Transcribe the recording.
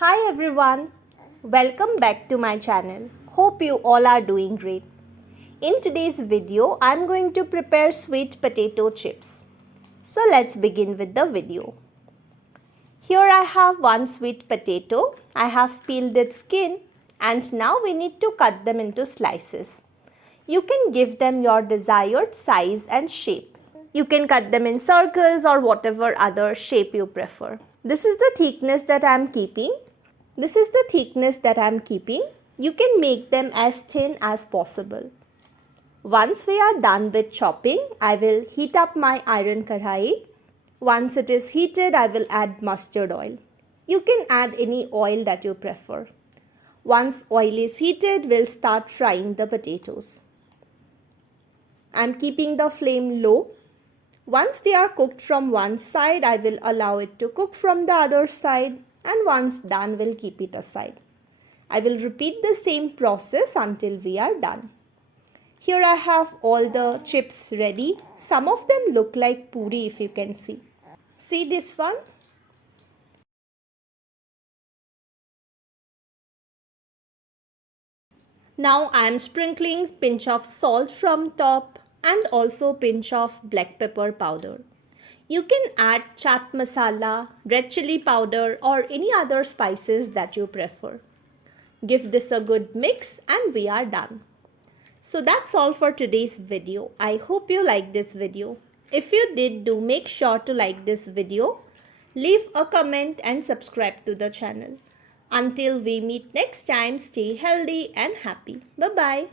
Hi everyone, welcome back to my channel. Hope you all are doing great. In today's video, I'm going to prepare sweet potato chips. So let's begin with the video. Here I have one sweet potato. I have peeled its skin and now we need to cut them into slices. You can give them your desired size and shape. You can cut them in circles or whatever other shape you prefer. This is the thickness that I'm keeping. You can make them as thin as possible. Once we are done with chopping, I will heat up my iron kadhai. Once it is heated, I will add mustard oil. You can add any oil that you prefer. Once oil is heated, we'll start frying the potatoes. I'm keeping the flame low. Once they are cooked from one side, I will allow it to cook from the other side, and once done, we'll keep it aside. I will repeat the same process until we are done. Here I have all the chips ready. Some of them look like puri if you can see. See this one? Now I am sprinkling pinch of salt from top and also pinch of black pepper powder. You can add chaat masala, red chili powder or any other spices that you prefer. Give this a good mix and we are done. So that's all for today's video. I hope you liked this video. If you did, do make sure to like this video, leave a comment and subscribe to the channel. Until we meet next time, stay healthy and happy. Bye-bye.